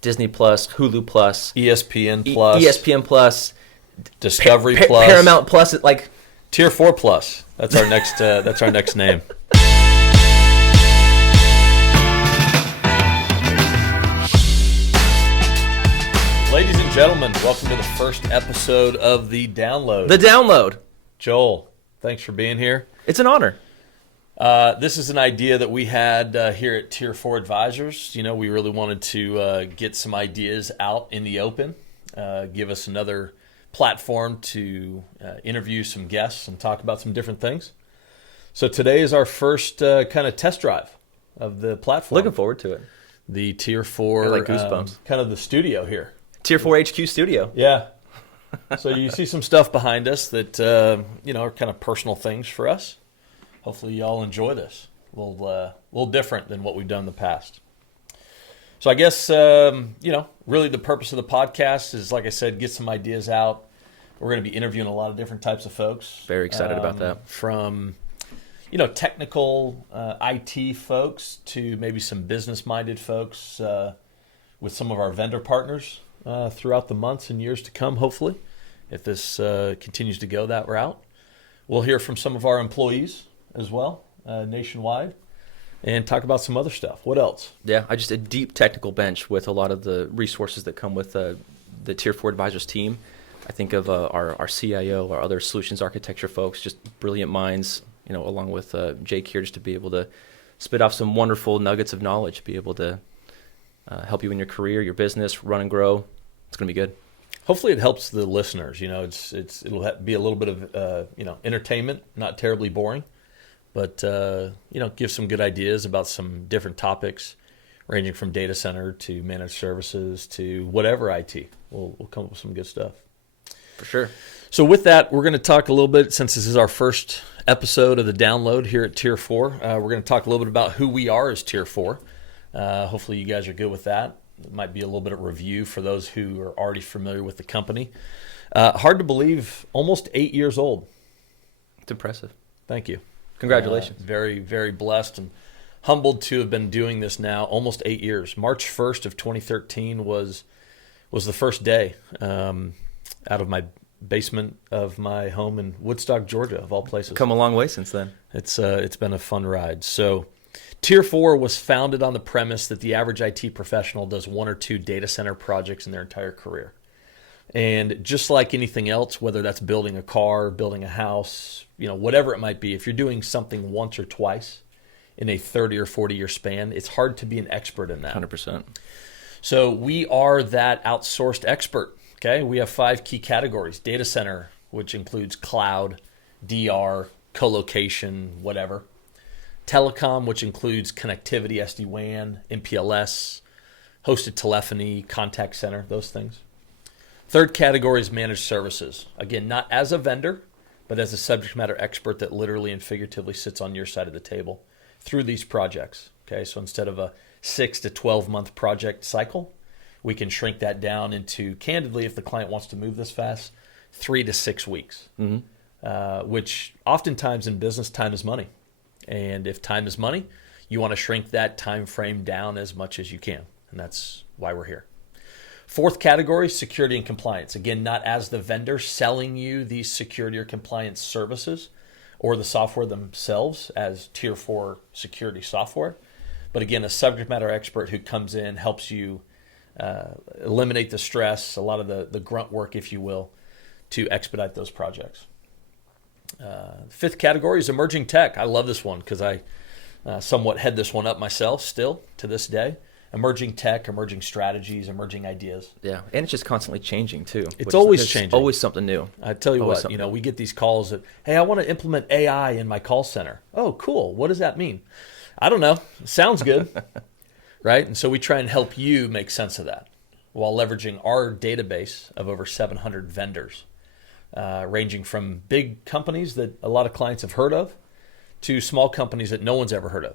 Disney Plus, Hulu Plus, ESPN Plus, ESPN Plus, Discovery Plus, Paramount Plus. Tier 4 Plus. That's our next. That's our next name. Ladies and gentlemen, welcome to the first episode of The Download. The Download. Joel, thanks for being here. It's an honor. This is an idea that we had here at Tier 4 Advisors. You know, we really wanted to get some ideas out in the open, give us another platform to interview some guests and talk about some different things. So today is our first kind of test drive of the platform. Looking forward to it. The Tier 4, I like goosebumps. Kind of the studio here. Tier 4 HQ studio. Yeah. So you see some stuff behind us that, are kind of personal things for us. Hopefully y'all enjoy this. A little different than what we've done in the past. So I guess, really the purpose of the podcast is, like I said, get some ideas out. We're going to be interviewing a lot of different types of folks. Very excited about that. From, technical IT folks to maybe some business-minded folks with some of our vendor partners throughout the months and years to come, hopefully, if this continues to go that route. We'll hear from some of our employees as well, nationwide, and talk about some other stuff. What else? Yeah, just a deep technical bench with a lot of the resources that come with the Tier 4 Advisors team. I think of our CIO, our other solutions architecture folks, just brilliant minds, along with Jake here, just to be able to spit off some wonderful nuggets of knowledge, be able to help you in your career, your business, run and grow. It's going to be good. Hopefully it helps the listeners. It'll be a little bit of entertainment, not terribly boring. But, give some good ideas about some different topics, ranging from data center to managed services to whatever IT. We'll come up with some good stuff. For sure. So with that, we're going to talk a little bit, since this is our first episode of the Download here at Tier 4, we're going to talk a little bit about who we are as Tier 4. Hopefully you guys are good with that. It might be a little bit of review for those who are already familiar with the company. Hard to believe, almost 8 years old. It's impressive. Thank you. Congratulations. Very, very blessed and humbled to have been doing this now almost 8 years. March 1st of 2013 was the first day out of my basement of my home in Woodstock, Georgia, of all places. Come a long way since then. It's been a fun ride. So Tier 4 was founded on the premise that the average IT professional does one or two data center projects in their entire career. And just like anything else, whether that's building a car, building a house, whatever it might be, if you're doing something once or twice in a 30 or 40-year span, it's hard to be an expert in that. 100%. So we are that outsourced expert, okay? We have 5 key categories. Data center, which includes cloud, DR, co-location, whatever. Telecom, which includes connectivity, SD-WAN, MPLS, hosted telephony, contact center, those things. Third category is managed services. Again, not as a vendor, but as a subject matter expert that literally and figuratively sits on your side of the table through these projects. Okay, so instead of a 6 to 12 month project cycle, we can shrink that down into, candidly, if the client wants to move this fast, 3 to 6 weeks, which oftentimes in business, time is money. And if time is money, you want to shrink that time frame down as much as you can. And that's why we're here. Fourth category, security and compliance. Again, not as the vendor selling you these security or compliance services or the software themselves as Tier 4 security software, but again, a subject matter expert who comes in, helps you eliminate the stress, a lot of the grunt work, if you will, to expedite those projects. Fifth category is emerging tech. I love this one because I somewhat head this one up myself still to this day. Emerging tech, emerging strategies, emerging ideas. Yeah, and it's just constantly changing too. It's always changing. Always something new. I tell you what, we get these calls that, hey, I want to implement AI in my call center. Oh, cool. What does that mean? I don't know. Sounds good, right? And so we try and help you make sense of that while leveraging our database of over 700 vendors, ranging from big companies that a lot of clients have heard of to small companies that no one's ever heard of.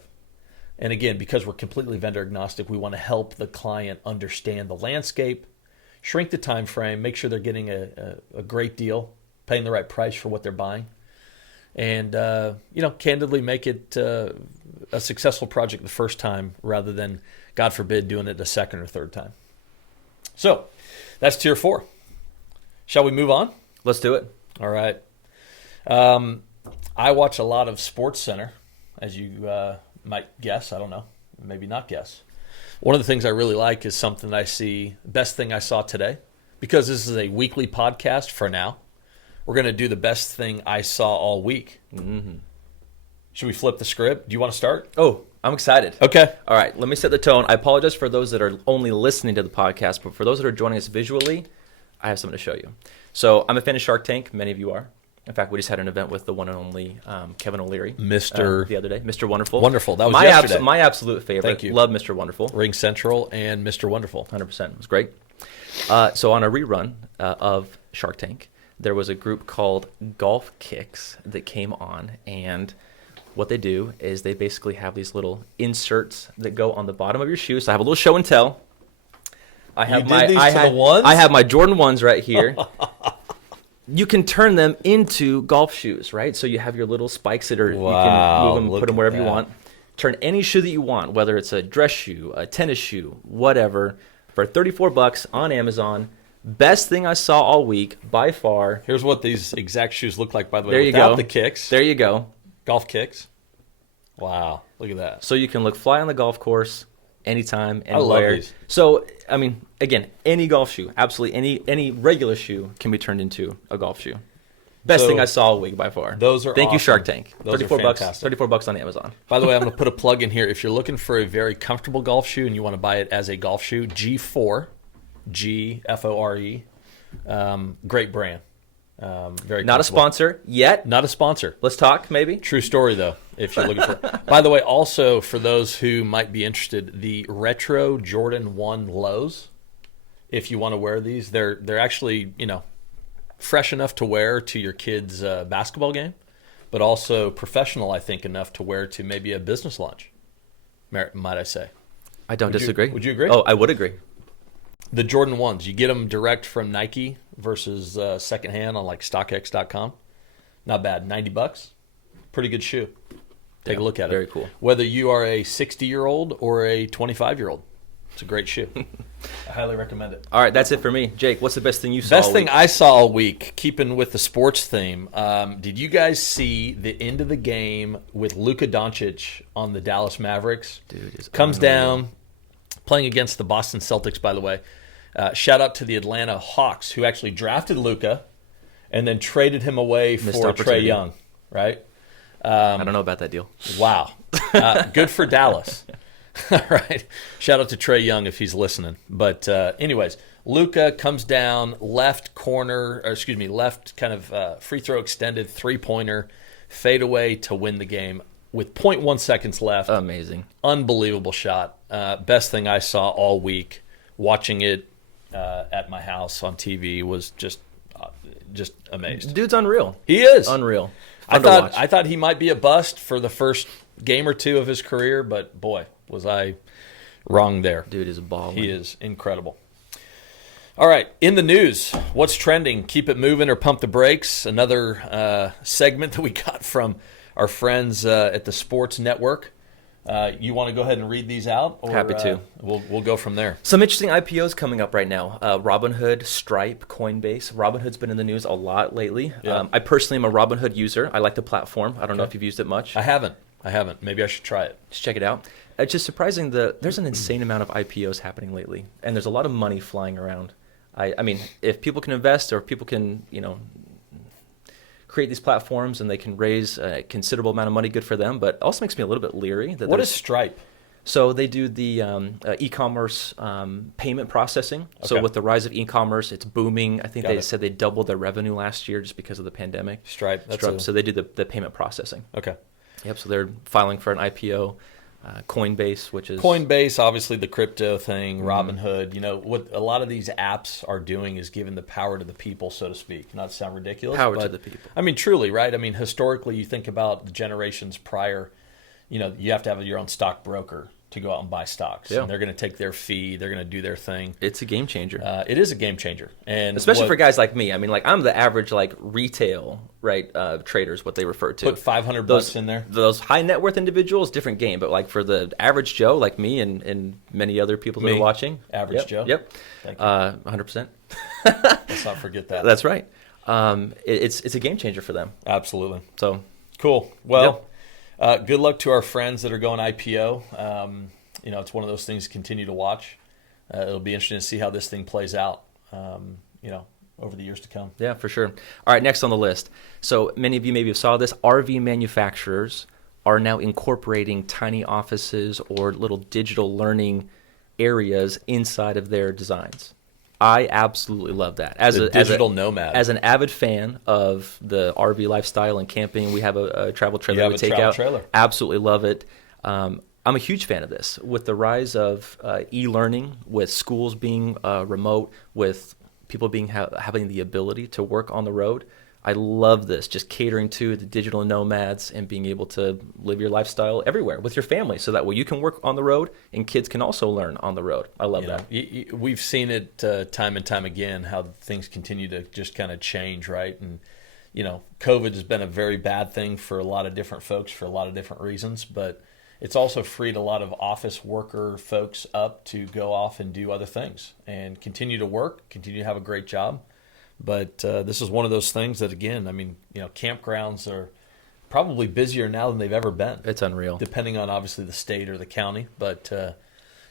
And again, because we're completely vendor agnostic, we want to help the client understand the landscape, shrink the time frame, make sure they're getting a great deal, paying the right price for what they're buying, and candidly make it a successful project the first time rather than, God forbid, doing it the second or third time. So that's Tier 4. Shall we move on? Let's do it. All right. I watch a lot of Sports Center, as you might guess. I don't know. Maybe not guess. One of the things I really like is something I see, best thing I saw today. Because this is a weekly podcast for now, we're going to do the best thing I saw all week. Mm-hmm. Should we flip the script? Do you want to start? Oh, I'm excited. Okay. All right, let me set the tone. I apologize for those that are only listening to the podcast, but for those that are joining us visually, I have something to show you. So I'm a fan of Shark Tank. Many of you are. In fact, we just had an event with the one and only Kevin O'Leary. The other day. Mr. Wonderful. Wonderful. That was yesterday. My absolute favorite. Thank you. Love Mr. Wonderful. Ring Central and Mr. Wonderful. 100%. It was great. So on a rerun of Shark Tank, there was a group called Golf Kicks that came on, and what they do is they basically have these little inserts that go on the bottom of your shoe. So I have a little show and tell. I have my Jordan 1s right here. You can turn them into golf shoes, right? So you have your little spikes that are, you can move them, put them wherever you want. Turn any shoe that you want, whether it's a dress shoe, a tennis shoe, whatever, for $34 on Amazon. Best thing I saw all week, by far. Here's what these exact shoes look like, by the way. There you without go. The kicks. There you go. Golf kicks. Wow. Look at that. So you can look fly on the golf course anytime, anywhere. I love these. So, I mean, again, any golf shoe, absolutely any regular shoe can be turned into a golf shoe. Best thing I saw all week by far. Those are Thank you, awesome. Shark Tank. Those are $34. fantastic. $34 on Amazon. By the way, I'm going to put a plug in here. If you're looking for a very comfortable golf shoe and you want to buy it as a golf shoe, G4, G-F-O-R-E, great brand. Very Not a sponsor yet. Not a sponsor. Let's talk, maybe. True story, though, if you're looking for it. By the way, also, for those who might be interested, the retro Jordan 1 lows, if you want to wear these, they're actually, fresh enough to wear to your kid's basketball game, but also professional, I think, enough to wear to maybe a business lunch, might I say. I don't disagree. Would you agree? Oh, I would agree. The Jordan 1s, you get them direct from Nike versus secondhand on like StockX.com. Not bad. $90. Pretty good shoe. Take a look at it. Very cool. Whether you are a 60-year-old or a 25-year-old, it's a great shoe. I highly recommend it. All right, that's it for me. Jake, what's the best thing you saw Best all thing week? I saw all week, keeping with the sports theme, did you guys see the end of the game with Luka Doncic on the Dallas Mavericks? Dude, it's Comes unreal. down, playing against the Boston Celtics, by the way. Shout out to the Atlanta Hawks, who actually drafted Luka and then traded him away Missed for Trae opportunity. Young, right? I don't know about that deal. Wow. Good for Dallas. All right. Shout out to Trae Young if he's listening. But anyways, Luka comes down, left kind of free throw extended, three-pointer, fade away to win the game with 0.1 seconds left. Amazing. Unbelievable shot. Best thing I saw all week. Watching it at my house on TV was just amazed. Dude's unreal. He is. Unreal. I Fun to watch. thought he might be a bust for the first game or two of his career, but boy, was I wrong there. Dude is balling. He is incredible. All right, in the news, what's trending? Keep it moving or pump the brakes. Another segment that we got from our friends at the Sports Network. You want to go ahead and read these out? Or, Happy to. We'll go from there. Some interesting IPOs coming up right now. Robinhood, Stripe, Coinbase. Robinhood's been in the news a lot lately. Yeah. I personally am a Robinhood user. I like the platform. I don't know Okay. if you've used it much. I haven't. Maybe I should try it. Just check it out. It's just surprising. There's an insane amount of IPOs happening lately, and there's a lot of money flying around. I mean, if people can invest or if people can, create these platforms and they can raise a considerable amount of money, good for them. But it also makes me a little bit leery. What is Stripe? So they do the e-commerce payment processing. So Okay. with the rise of e-commerce, it's booming. I think Got they it. said they doubled their revenue last year just because of the pandemic. Stripe. So they do the payment processing. Okay. Yep. So they're filing for an IPO. Coinbase, which is Coinbase, obviously the crypto thing, Robinhood. What a lot of these apps are doing is giving the power to the people, so to speak. Not to sound ridiculous. Power to but, the people. I mean, truly, right? I mean, historically, you think about the generations prior, you have to have your own stockbroker. to go out and buy stocks. Yeah. And they're going to take their fee. They're going to do their thing. It's a game changer. It is a game changer. And especially for guys like me. I mean, like I'm the average like retail, right, traders, what they refer to. Put $500 in there. Those high net worth individuals, different game. But like for the average Joe like me and many other people that are watching. Average Joe. Yep. Thank you. 100%. Let's not forget that. That's right. It's a game changer for them. Absolutely. So cool. Well, good luck to our friends that are going IPO. You know, it's one of those things to continue to watch. It'll be interesting to see how this thing plays out, you know, over the years to come. Yeah, for sure. All right, next on the list. So many of you maybe saw this. RV manufacturers are now incorporating tiny offices or little digital learning areas inside of their designs. I absolutely love that. As a digital nomad. As an avid fan of the RV lifestyle and camping, we have a travel trailer that we take out. Trailer. Absolutely love it. I'm a huge fan of this. With the rise of e-learning, with schools being remote, with people having the ability to work on the road, I love this. Just catering to the digital nomads and being able to live your lifestyle everywhere with your family, so that way you can work on the road and kids can also learn on the road. I love that. We've seen it time and time again how things continue to just kind of change, right? And you know, COVID has been a very bad thing for a lot of different folks for a lot of different reasons, but it's also freed a lot of office worker folks up to go off and do other things and continue to work, continue to have a great job. But this is one of those things that, again, I mean, you know, campgrounds are probably busier now than they've ever been. It's unreal. Depending on, obviously, the state or the county. But,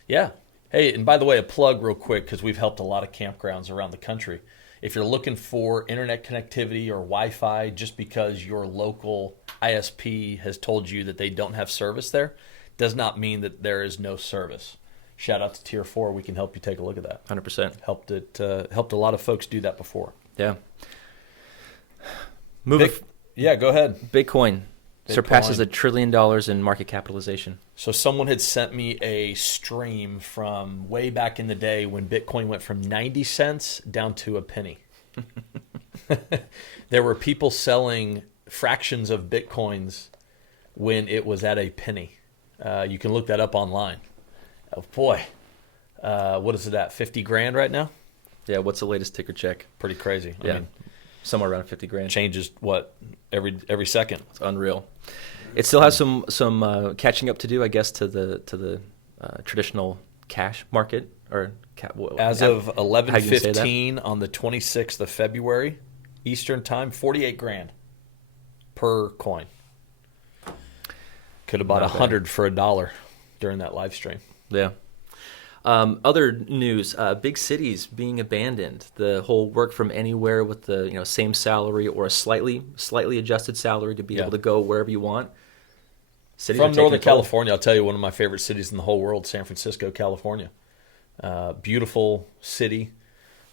yeah. Hey, and by the way, a plug real quick, because we've helped a lot of campgrounds around the country. If you're looking for internet connectivity or Wi-Fi just because your local ISP has told you that they don't have service there, does not mean that there is no service. Shout out to Tier 4. We can help you take a look at that. 100%. Helped a lot of folks do that before. Yeah. Yeah, go ahead. Bitcoin surpasses $1 trillion in market capitalization. So someone had sent me a stream from way back in the day when Bitcoin went from 90 cents down to a penny. There were people selling fractions of Bitcoins when it was at a penny. You can look that up online. Oh boy, what is it at? 50 grand right now? Yeah. What's the latest ticker check? Pretty crazy. Yeah. I mean, somewhere around 50 grand. Changes what every second. It's unreal. It still has some catching up to do, I guess, to the traditional cash market or as of 11:15 on the 26th of February Eastern time, 48 grand per coin. Could have bought 100 for $1 during that live stream. Yeah. Other news: big cities being abandoned. The whole work from anywhere with the same salary or a slightly adjusted salary to be able to go wherever you want. Cities from Northern California, I'll tell you one of my favorite cities in the whole world, San Francisco, California. Beautiful city.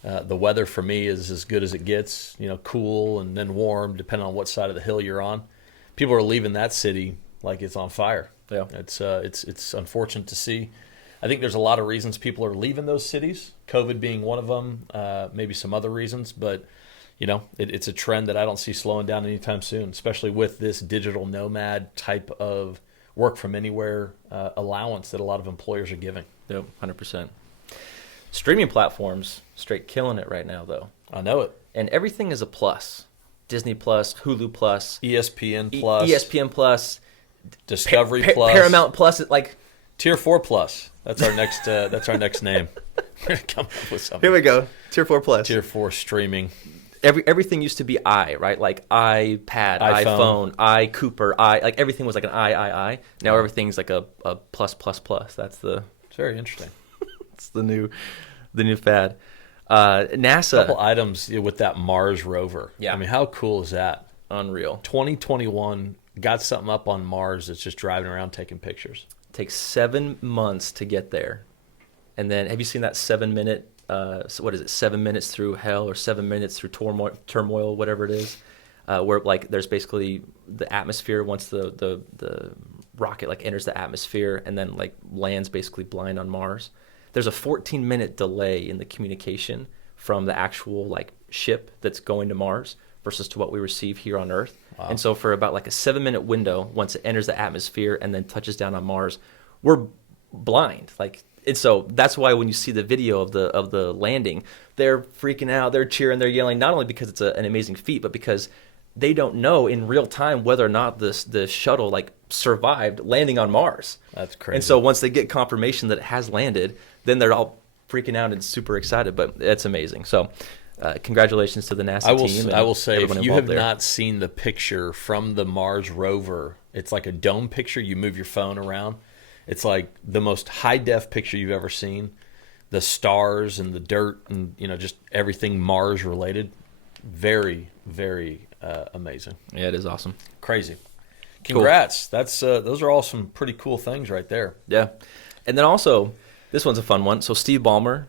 The weather for me is as good as it gets. Cool and then warm, depending on what side of the hill you're on. People are leaving that city like it's on fire. Yeah, it's unfortunate to see. I think there's a lot of reasons people are leaving those cities, COVID being one of them, maybe some other reasons, but it's a trend that I don't see slowing down anytime soon, especially with this digital nomad type of work from anywhere allowance that a lot of employers are giving. Yep, 100%. Streaming platforms, straight killing it right now, though. I know it. And everything is a plus. Disney Plus, Hulu Plus, ESPN Plus, ESPN Plus, Discovery Plus, Paramount Plus, like Tier 4 Plus. That's our next. That's our next name. We're gonna come up with something. Here we go. Tier 4 Plus. Tier 4 streaming. Everything used to be right? Like iPad, iPhone, iCooper, like everything was like an I. Now everything's like a plus. That's the. It's very interesting. It's the new fad. NASA. A couple items with that Mars rover. Yeah. I mean, how cool is that? Unreal. 2021 got something up on Mars that's just driving around taking pictures. It takes 7 months to get there. And then have you seen that 7 minute, what is it, 7 minutes through hell or 7 minutes through turmoil, whatever it is, where like there's basically the atmosphere once the rocket like enters the atmosphere and then like lands basically blind on Mars. There's a 14-minute delay in the communication from the actual like ship that's going to Mars versus to what we receive here on Earth. Wow. And so for about like a 7-minute window, once it enters the atmosphere and then touches down on Mars, we're blind. Like, and so that's why when you see the video of the landing, they're freaking out, they're cheering, they're yelling, not only because it's an amazing feat, but because they don't know in real time whether or not the shuttle like survived landing on Mars. That's crazy. And so once they get confirmation that it has landed, then they're all freaking out and super excited. But it's amazing. So congratulations to the NASA team. I will say, if you have there. not seen the picture from the Mars rover, it's like a dome picture. You move your phone around. It's like the most high-def picture you've ever seen. The stars and the dirt and, just everything Mars related. Very, very amazing. Yeah, it is awesome. Crazy. Congrats. Cool. That's those are all some pretty cool things right there. Yeah. And then also, this one's a fun one. So Steve Ballmer,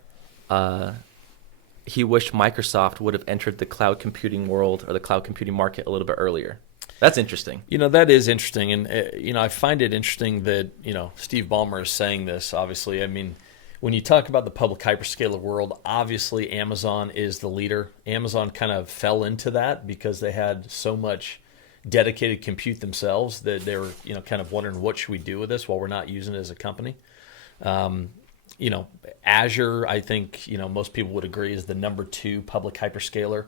he wished Microsoft would have entered the cloud computing world or the cloud computing market a little bit earlier. That's interesting. That is interesting. And, I find it interesting that, Steve Ballmer is saying this, obviously. I mean, when you talk about the public hyperscaler world, obviously Amazon is the leader. Amazon kind of fell into that because they had so much dedicated compute themselves that they were, kind of wondering what should we do with this while we're not using it as a company. Azure, I think, most people would agree is the number 2 public hyperscaler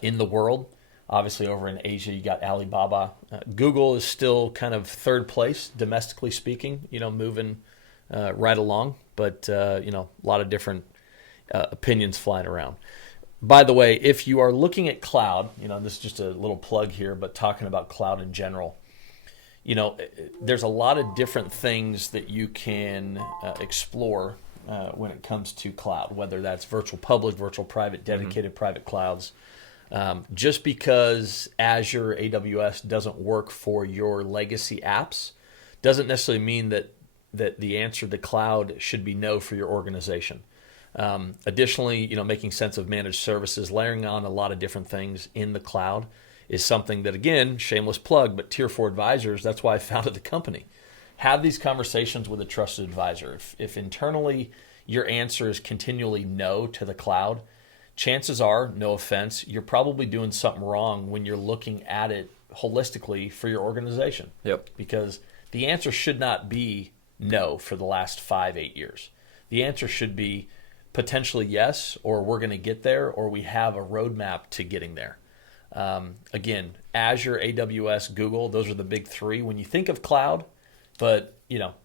in the world. Obviously, over in Asia, you got Alibaba. Google is still kind of third place, domestically speaking, moving right along. But, a lot of different opinions flying around. By the way, if you are looking at cloud, this is just a little plug here, but talking about cloud in general, there's a lot of different things that you can explore when it comes to cloud, whether that's virtual public, virtual private, dedicated private clouds. Just because Azure, AWS doesn't work for your legacy apps doesn't necessarily mean that the answer to cloud should be no for your organization. Additionally, making sense of managed services, layering on a lot of different things in the cloud is something that, again, shameless plug, but Tier 4 advisors, that's why I founded the company. Have these conversations with a trusted advisor. If internally your answer is continually no to the cloud, chances are, no offense, you're probably doing something wrong when you're looking at it holistically for your organization. Yep. Because the answer should not be no for the last 5-8 years. The answer should be potentially yes, or we're going to get there, or we have a roadmap to getting there. Again, Azure, AWS, Google, those are the big 3 when you think of cloud, but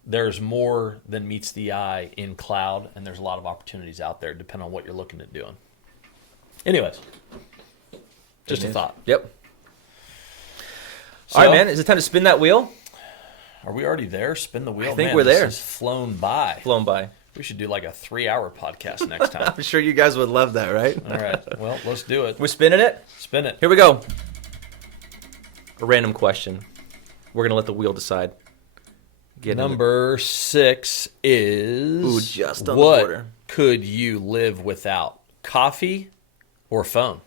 there's more than meets the eye in cloud, and there's a lot of opportunities out there depending on what you're looking at doing. Anyways, just a thought. Yep. So, all right, man, is it time to spin that wheel? Are we already there? Spin the wheel? I think we're there. This has flown by. Flown by. We should do like a 3-hour podcast next time. I'm sure you guys would love that, right? All right. Well, let's do it. We're spinning it? Spin it. Here we go. A random question. We're going to let the wheel decide. Number 6 is... Ooh, just on what the border. Could you live without? Coffee or phone?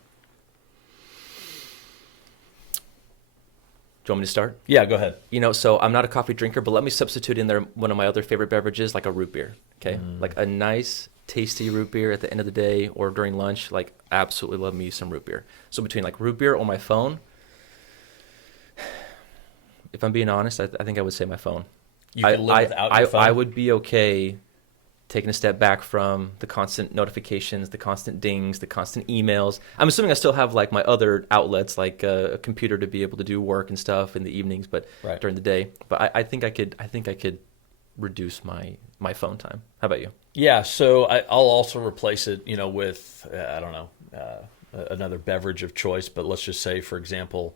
Do you want me to start? Yeah, go ahead. So I'm not a coffee drinker, but let me substitute in there one of my other favorite beverages, like a root beer. Okay, like a nice, tasty root beer at the end of the day or during lunch. Like, absolutely love me some root beer. So between like root beer or my phone, if I'm being honest, I think I would say my phone. You could live without your phone? I would be okay taking a step back from the constant notifications, the constant dings, the constant emails. I'm assuming I still have like my other outlets, like a computer to be able to do work and stuff in the evenings, but right. during the day. But I think I could reduce my phone time. How about you? Yeah, so I'll also replace it, with I don't know, another beverage of choice. But let's just say, for example,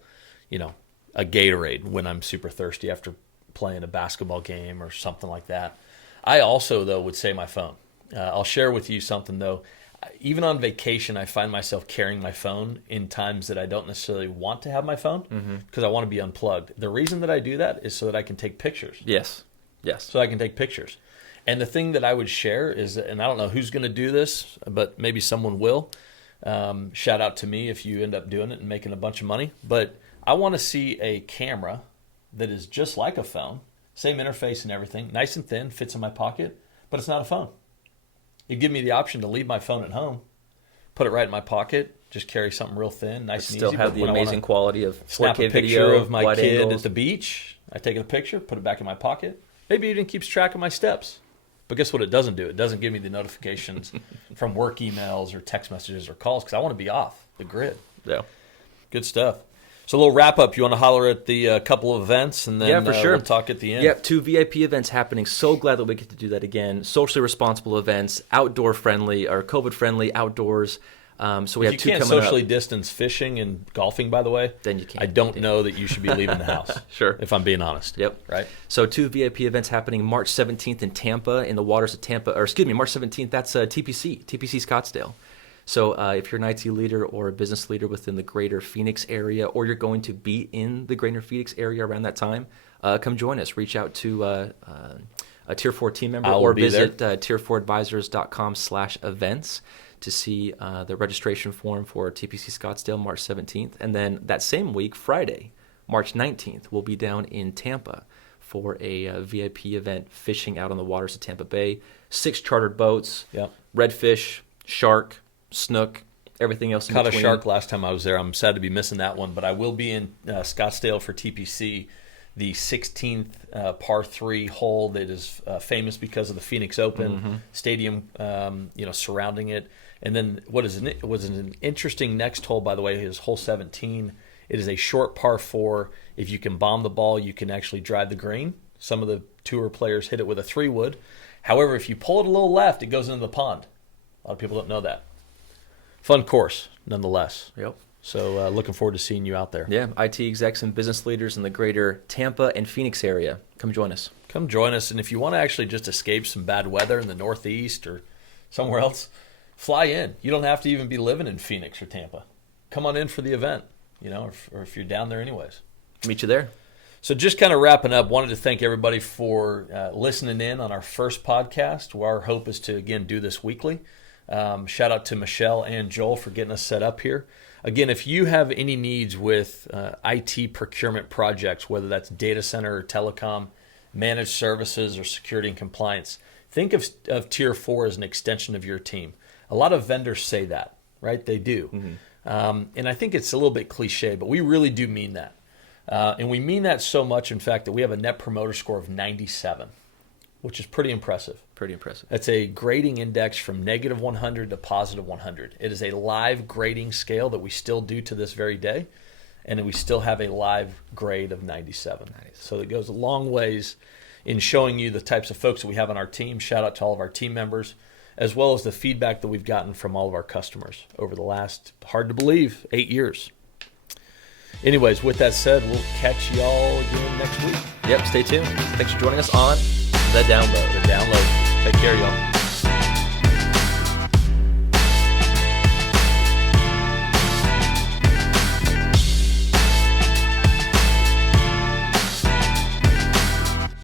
a Gatorade when I'm super thirsty after playing a basketball game or something like that. I also, though, would say my phone. I'll share with you something, though. Even on vacation, I find myself carrying my phone in times that I don't necessarily want to have my phone because I want to be unplugged. The reason that I do that is so that I can take pictures. Yes. So I can take pictures. And the thing that I would share is, and I don't know who's going to do this, but maybe someone will. Shout out to me if you end up doing it and making a bunch of money. But I want to see a camera that is just like a phone. Same interface and everything, nice and thin, fits in my pocket, but it's not a phone. You give me the option to leave my phone at home, put it right in my pocket, just carry something real thin, nice and easy. Still have the amazing quality of 4K snap a picture video, of my wide kid angles. at the beach. I take a picture, put it back in my pocket. Maybe it even keeps track of my steps. But guess what it doesn't do? It doesn't give me the notifications from work emails or text messages or calls because I want to be off the grid. Yeah. Good stuff. So a little wrap up. You want to holler at the couple of events, and then for sure. We'll talk at the end. Yeah, 2 VIP events happening. So glad that we get to do that again. Socially responsible events, outdoor friendly or COVID friendly outdoors. So we have 2 coming up. You can't socially distance fishing and golfing, by the way. Then you can't. I don't know that you should be leaving the house. Sure. If I'm being honest. Yep. Right. So 2 VIP events happening March 17th in Tampa, in the waters of Tampa. Or excuse me, March 17th, that's TPC Scottsdale. So if you're an IT leader or a business leader within the greater Phoenix area, or you're going to be in the greater Phoenix area around that time, come join us. Reach out to a Tier 4 team member or visit tier4advisors.com/events to see the registration form for TPC Scottsdale March 17th. And then that same week, Friday, March 19th, we'll be down in Tampa for a VIP event fishing out on the waters of Tampa Bay. 6 chartered boats, redfish, shark, snook, everything else in between. Caught a shark last time I was there. I'm sad to be missing that one, but I will be in Scottsdale for TPC, the 16th par 3 hole that is famous because of the Phoenix Open stadium, surrounding it. And then was an interesting next hole, by the way, is hole 17. It is a short par 4. If you can bomb the ball, you can actually drive the green. Some of the tour players hit it with a 3-wood. However, if you pull it a little left, it goes into the pond. A lot of people don't know that. Fun course, nonetheless. Yep. So looking forward to seeing you out there. Yeah, IT execs and business leaders in the greater Tampa and Phoenix area. Come join us. Come join us. And if you want to actually just escape some bad weather in the Northeast or somewhere else, fly in. You don't have to even be living in Phoenix or Tampa. Come on in for the event, or if you're down there anyways. Meet you there. So just kind of wrapping up, wanted to thank everybody for listening in on our first podcast. Our hope is to, again, do this weekly. Shout out to Michelle and Joel for getting us set up here. Again, if you have any needs with IT procurement projects, whether that's data center or telecom, managed services or security and compliance, think of Tier 4 as an extension of your team. A lot of vendors say that, right? They do. And I think it's a little bit cliche, but we really do mean that. And we mean that so much, in fact, that we have a net promoter score of 97, which is pretty impressive. Pretty impressive. That's a grading index from -100 to +100. It is a live grading scale that we still do to this very day, and we still have a live grade of 97. Nice. So it goes a long ways in showing you the types of folks that we have on our team. Shout out to all of our team members, as well as the feedback that we've gotten from all of our customers over the last, hard to believe, 8 years. Anyways, with that said, we'll catch y'all again next week. Yep, stay tuned. Thanks for joining us on The Download. Take care, y'all.